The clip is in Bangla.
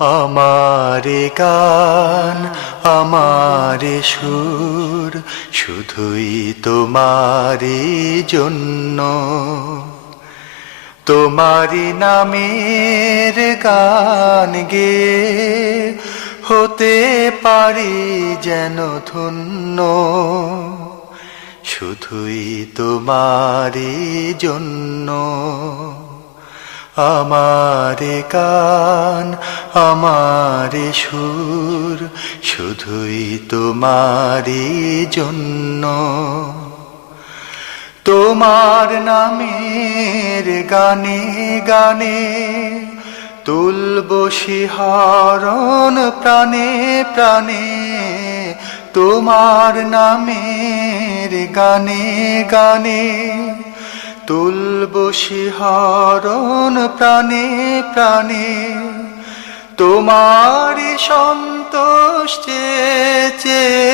আমারে গান আমারে সুর শুধুই তোমারই জন্য, তোমারই নামের গান গে হতে পারি যেন ধন্য, শুধুই তোমারই জন্য। আমারে গান আমারে সুর শুধুই তোমারই জন্য, তোমার নামের গানে গানে তুলব শিহরণ প্রাণে প্রাণে, তোমার নামের গানে গানে তুলব শিহরণ প্রাণে প্রাণে। তোমারি সন্তোষ চেয়ে চেয়ে